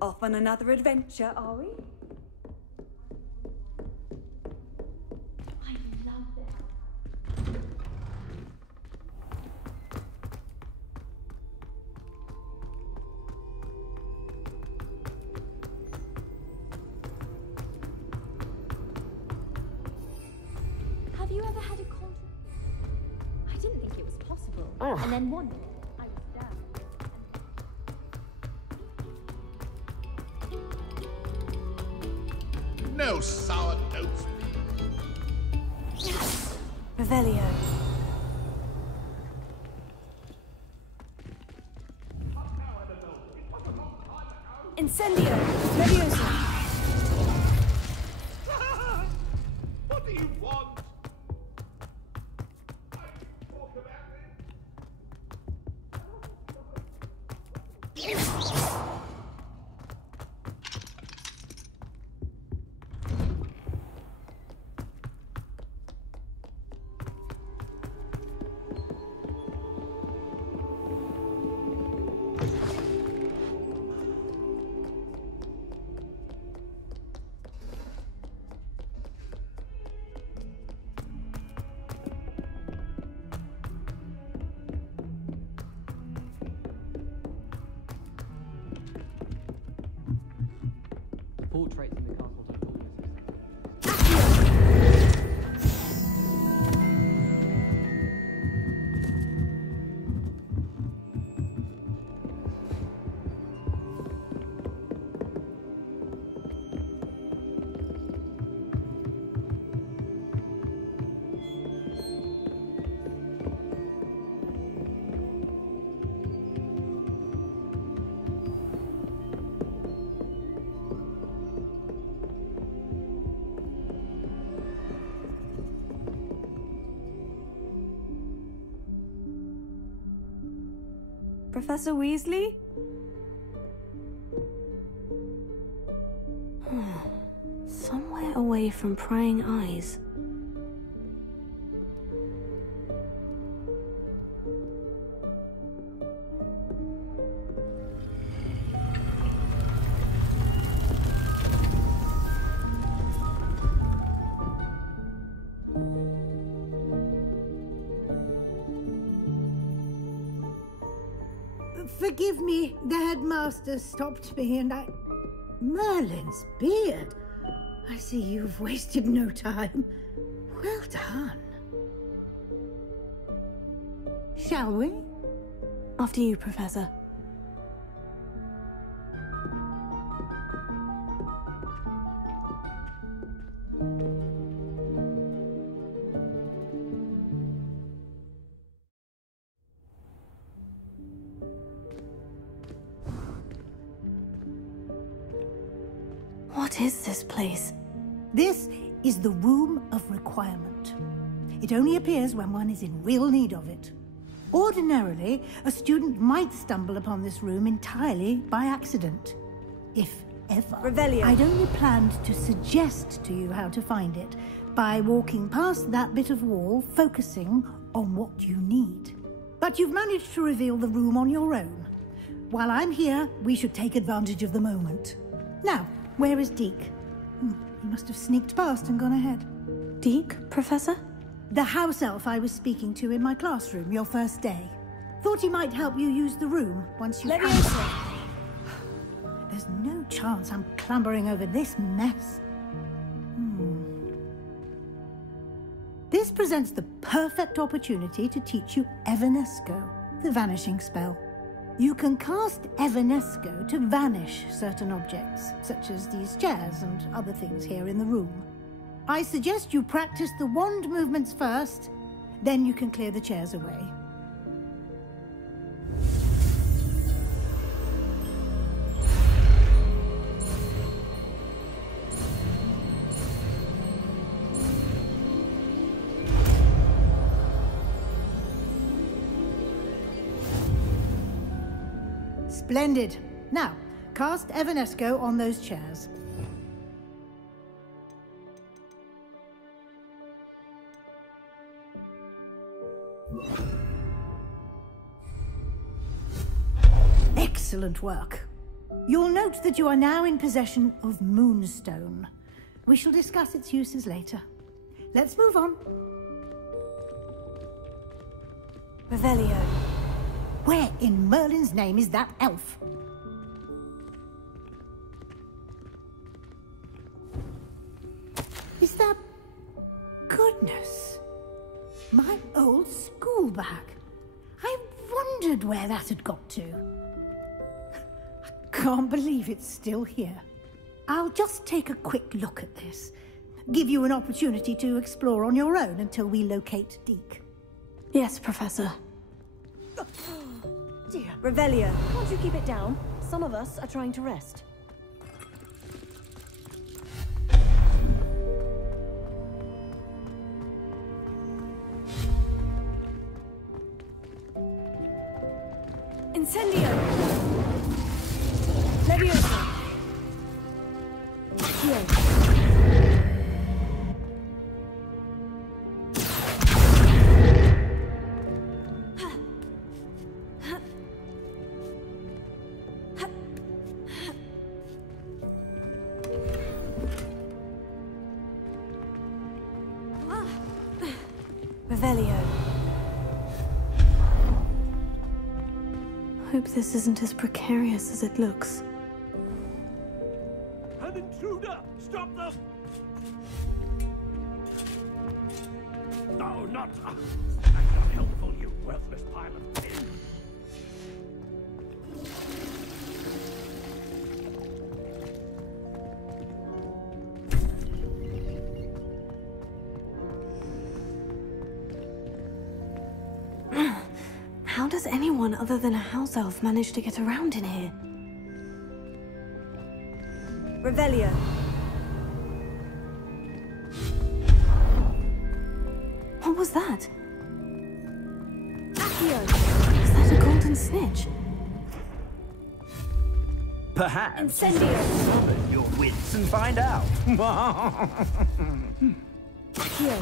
Off on another adventure, are we? I love it. Have you ever had a contract? I didn't think it was possible. And then one minute, I was down. No sour notes. Revelio. Incendio. Leviosa. What do you want? I talk about Portraits in the castle don't talk. Professor Weasley? Somewhere away from prying eyes. Forgive me, the headmaster stopped me and I... Merlin's beard! I see you've wasted no time. Well done. Shall we? After you, Professor. What is this place? This is the Room of Requirement. It only appears when one is in real need of it. Ordinarily, a student might stumble upon this room entirely by accident. If ever. Revelio. I'd only planned to suggest to you how to find it by walking past that bit of wall, focusing on what you need. But you've managed to reveal the room on your own. While I'm here, we should take advantage of the moment. Now, where is Deke? He must have sneaked past and gone ahead. Deke, Professor? The house elf I was speaking to in my classroom your first day. Thought he might help you use the room once you... There's no chance I'm clambering over this mess. This presents the perfect opportunity to teach you Evanesco, the vanishing spell. You can cast Evanesco to vanish certain objects, such as these chairs and other things here in the room. I suggest you practice the wand movements first, then you can clear the chairs away. Splendid. Now, cast Evanesco on those chairs. Excellent work. You'll note that you are now in possession of Moonstone. We shall discuss its uses later. Let's move on. Revelio. Where in Merlin's name is that elf? Is that... Goodness. My old school bag. I wondered where that had got to. I can't believe it's still here. I'll just take a quick look at this. Give you an opportunity to explore on your own until we locate Deke. Yes, Professor. Dear, Revelio. can't you keep it down? Some of us are trying to rest. Incendio. Leviosa. Accio. Revelio. Hope this isn't as precarious as it looks. An intruder! Stop them! No, not... That's not helpful, you worthless pile of tin. How does anyone other than a house elf manage to get around in here? Revelio. What was that? Accio. Is that a golden snitch? Perhaps Incendio. summon your wits and find out. Accio.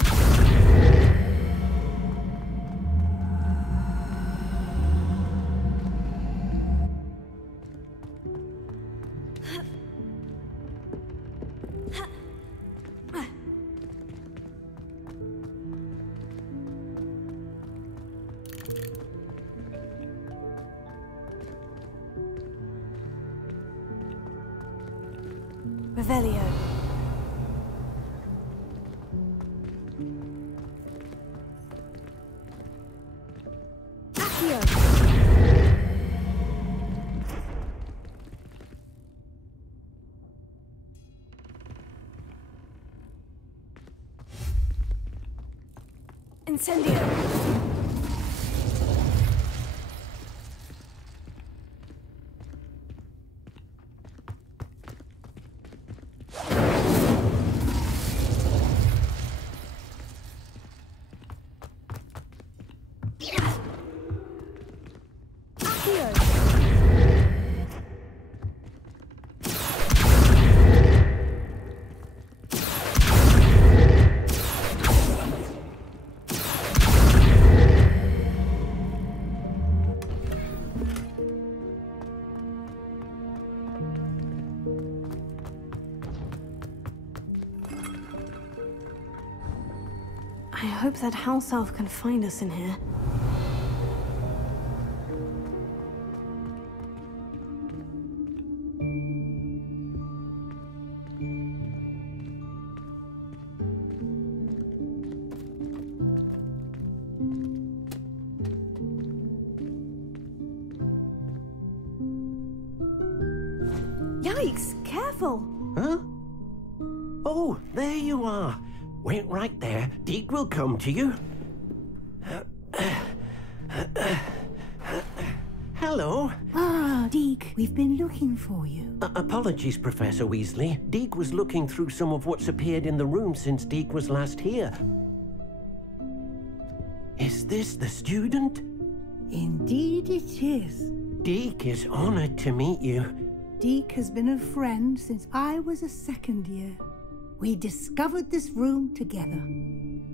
Revelio. Accio. Incendio. I hope that house elf can find us in here. Yikes! Careful! Huh? Oh, there you are. Wait right there. Deke will come to you. Hello. Ah, Deke, we've been looking for you. Apologies, Professor Weasley. Deke was looking through some of what's appeared in the room since Deke was last here. Is this the student? Indeed it is. Deek is honored to meet you. Deek has been a friend since I was a second year. We discovered this room together.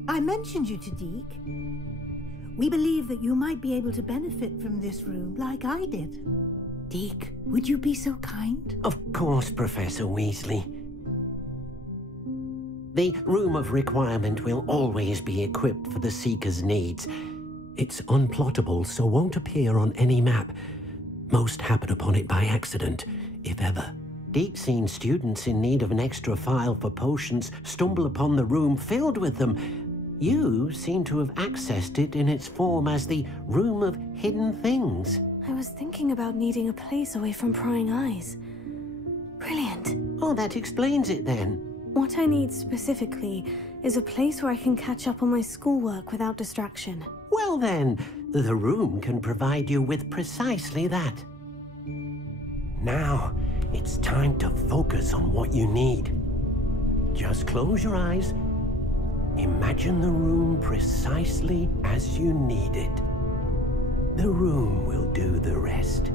I mentioned you to Deek. We believe that you might be able to benefit from this room like I did. Deek, would you be so kind? Of course, Professor Weasley. The Room of Requirement will always be equipped for the Seeker's needs. It's unplottable, so won't appear on any map. Most happen upon it by accident, if ever. Deek's seen students in need of an extra file for potions stumble upon the room filled with them. You seem to have accessed it in its form as the Room of Hidden Things. I was thinking about needing a place away from prying eyes. Brilliant. Oh, that explains it then. What I need specifically is a place where I can catch up on my schoolwork without distraction. Well then, the room can provide you with precisely that. Now, it's time to focus on what you need. Just close your eyes. Imagine the room precisely as you need it. The room will do the rest.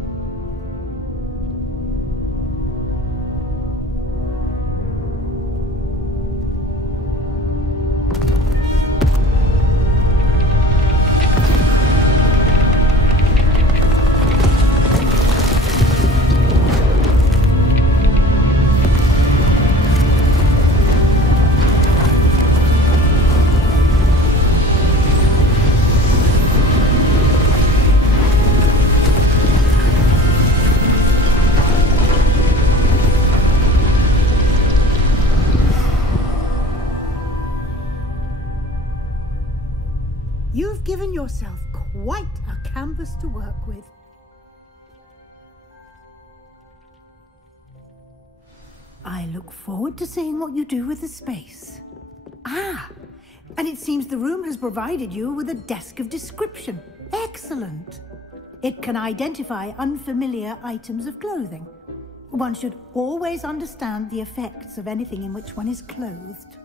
You've given yourself quite a canvas to work with. I look forward to seeing what you do with the space. Ah, and it seems the room has provided you with a desk of description. Excellent. It can identify unfamiliar items of clothing. One should always understand the effects of anything in which one is clothed.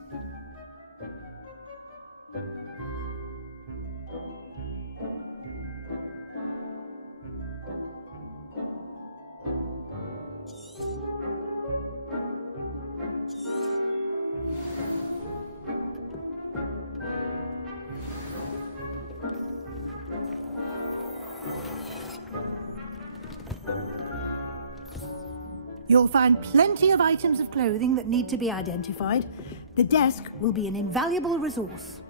You'll find plenty of items of clothing that need to be identified. The desk will be an invaluable resource.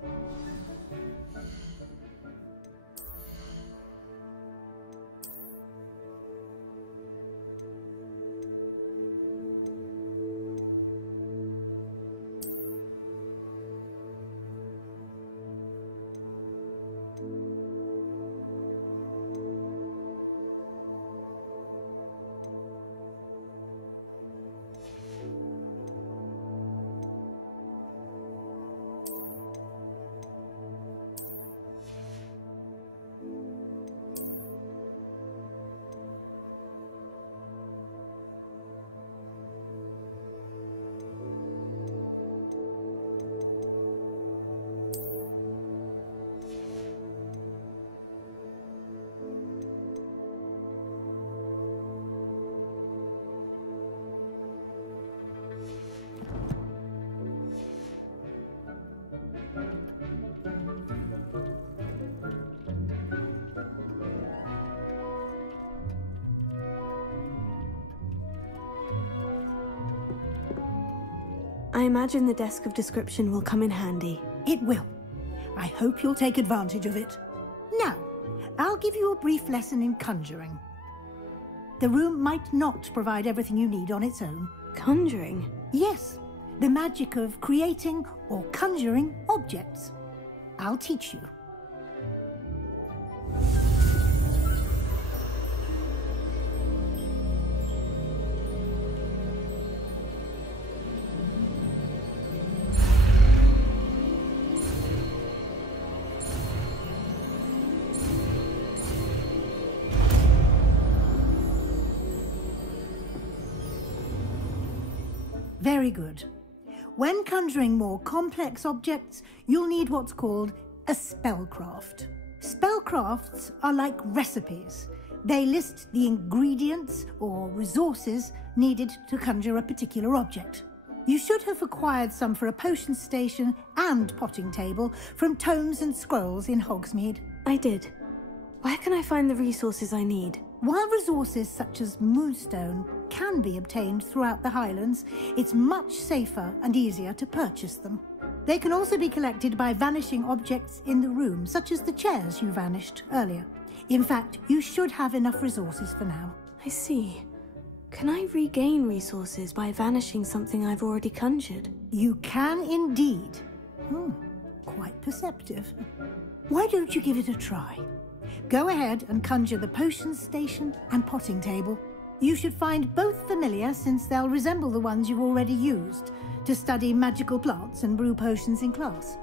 I imagine the desk of description will come in handy. It will. I hope you'll take advantage of it. Now, I'll give you a brief lesson in conjuring. The room might not provide everything you need on its own. Conjuring? Yes, the magic of creating or conjuring objects. I'll teach you. Very good. When conjuring more complex objects, you'll need what's called a spellcraft. Spellcrafts are like recipes. They list the ingredients or resources needed to conjure a particular object. You should have acquired some for a potion station and potting table from tomes and scrolls in Hogsmeade. I did. Where can I find the resources I need? While resources such as Moonstone can be obtained throughout the Highlands, it's much safer and easier to purchase them. They can also be collected by vanishing objects in the room, such as the chairs you vanished earlier. In fact, you should have enough resources for now. I see. Can I regain resources by vanishing something I've already conjured? You can indeed. Quite perceptive. Why don't you give it a try? Go ahead and conjure the potion station and potting table. You should find both familiar, since they'll resemble the ones you've already used to study magical plants and brew potions in class.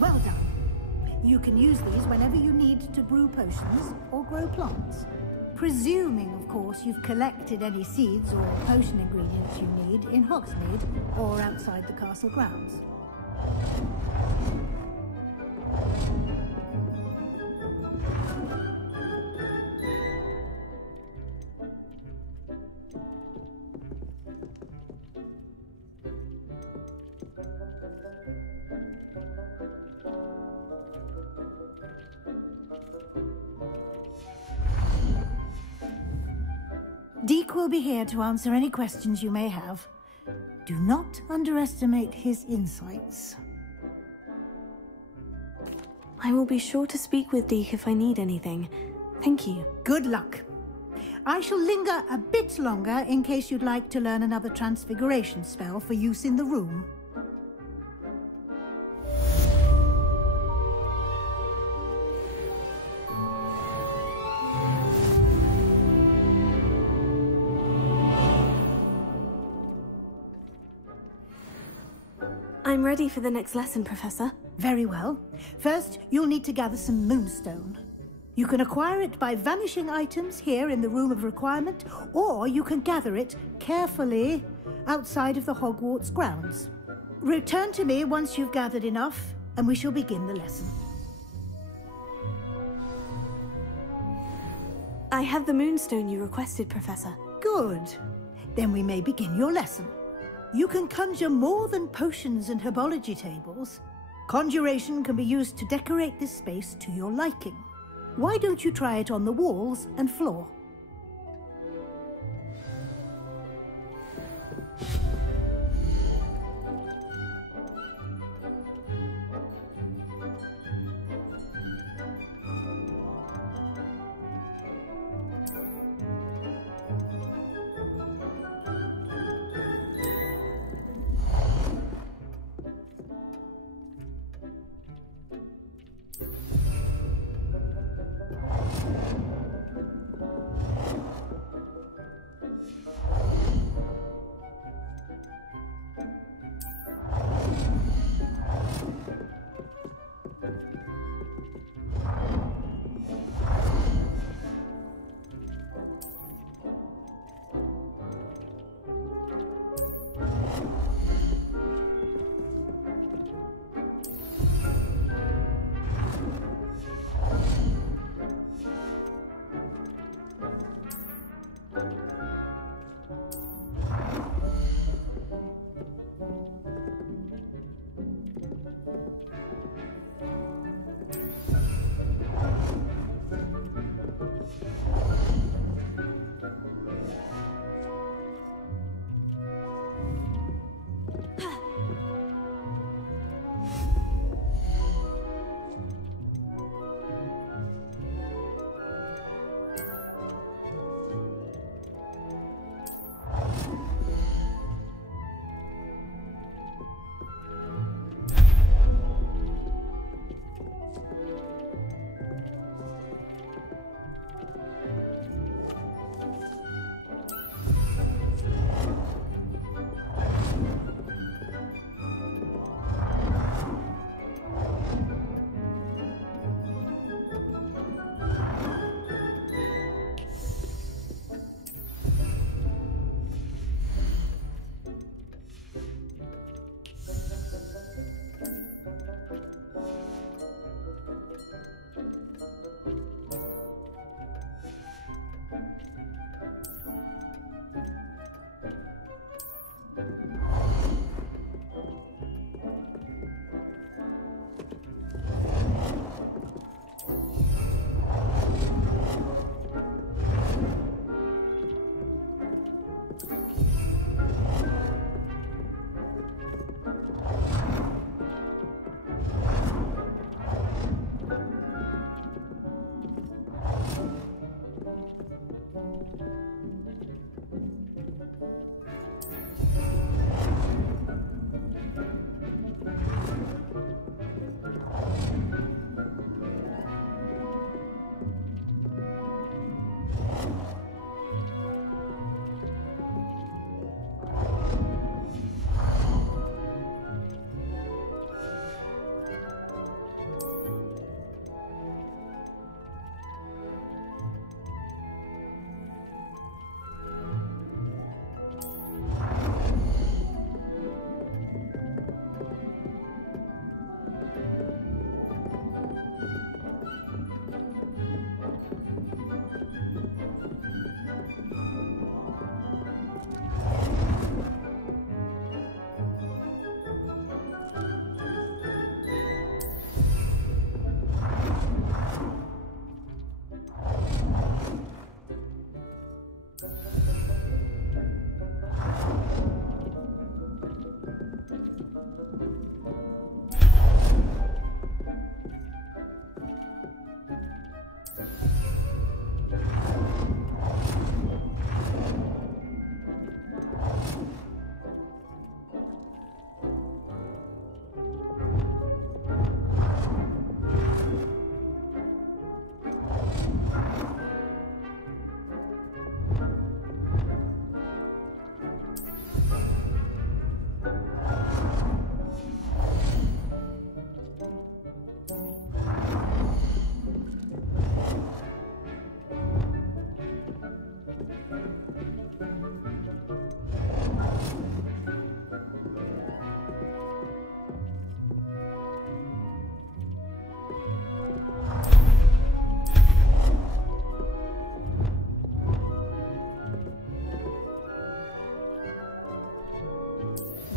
Well done. You can use these whenever you need to brew potions or grow plants. Presuming, of course, you've collected any seeds or potion ingredients you need in Hogsmeade or outside the castle grounds. Deke will be here to answer any questions you may have. Do not underestimate his insights. I will be sure to speak with Deke if I need anything. Thank you. Good luck. I shall linger a bit longer in case you'd like to learn another transfiguration spell for use in the room. I'm ready for the next lesson, Professor. Very well. First, you'll need to gather some Moonstone. You can acquire it by vanishing items here in the Room of Requirement, or you can gather it carefully outside of the Hogwarts grounds. Return to me once you've gathered enough, and we shall begin the lesson. I have the Moonstone you requested, Professor. Good. Then we may begin your lesson. You can conjure more than potions and herbology tables. Conjuration can be used to decorate this space to your liking. Why don't you try it on the walls and floor?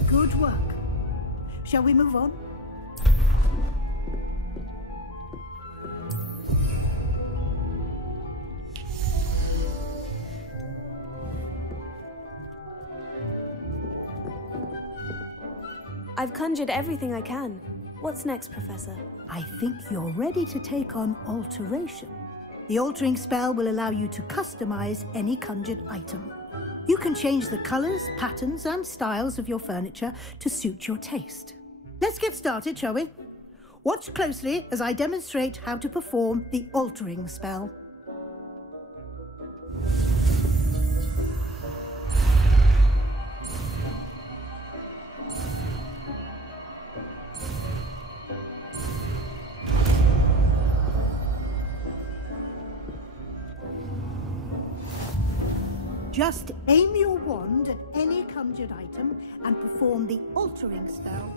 Good work. Shall we move on? I've conjured everything I can. What's next, Professor? I think you're ready to take on alteration. The altering spell will allow you to customize any conjured item. You can change the colors, patterns, and styles of your furniture to suit your taste. Let's get started, shall we? Watch closely as I demonstrate how to perform the altering spell. Just aim your wand at any conjured item and perform the altering spell.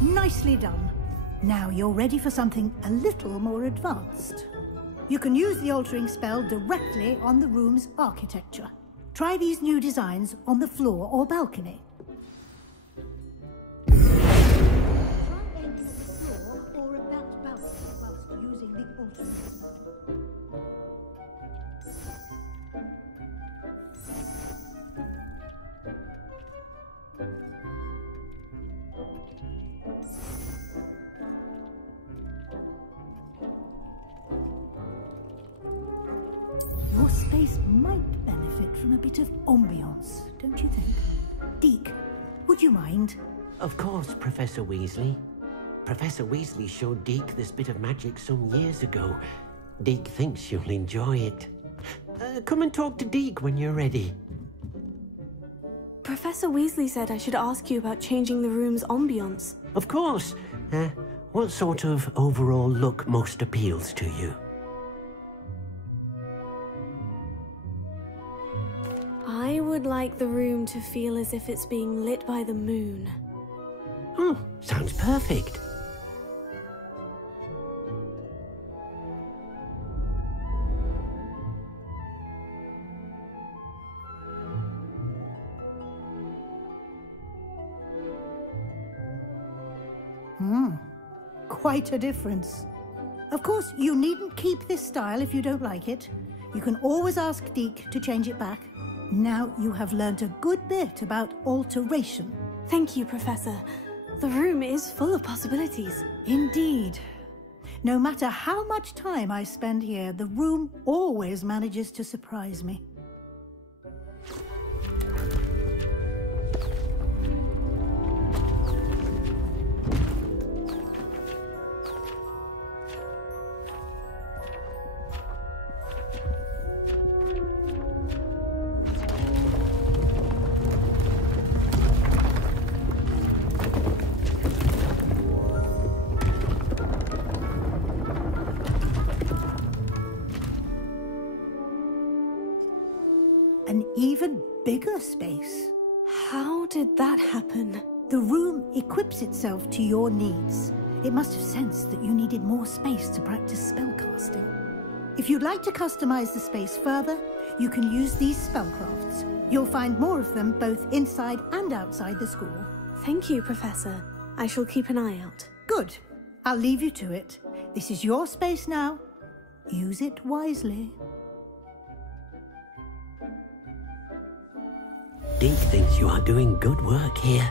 Nicely done. Now you're ready for something a little more advanced. You can use the altering spell directly on the room's architecture. Try these new designs on the floor or balcony. Try aiming at the floor or at that balcony whilst using the altering spell. Your space might benefit from a bit of ambiance, don't you think? Deke, would you mind? Of course, Professor Weasley. Professor Weasley showed Deke this bit of magic some years ago. Deke thinks you'll enjoy it. Come and talk to Deke when you're ready. Professor Weasley said I should ask you about changing the room's ambiance. Of course. What sort of overall look most appeals to you? I would like the room to feel as if it's being lit by the moon. Oh, sounds perfect. Quite a difference. Of course, you needn't keep this style if you don't like it. You can always ask Deke to change it back. Now you have learnt a good bit about alteration. Thank you, Professor. The room is full of possibilities. Indeed. No matter how much time I spend here, the room always manages to surprise me. An even bigger space. How did that happen? The room equips itself to your needs. It must have sensed that you needed more space to practice spellcasting. If you'd like to customize the space further, you can use these spellcrafts. You'll find more of them both inside and outside the school. Thank you, Professor. I shall keep an eye out. Good. I'll leave you to it. This is your space now. Use it wisely. Deke thinks you are doing good work here.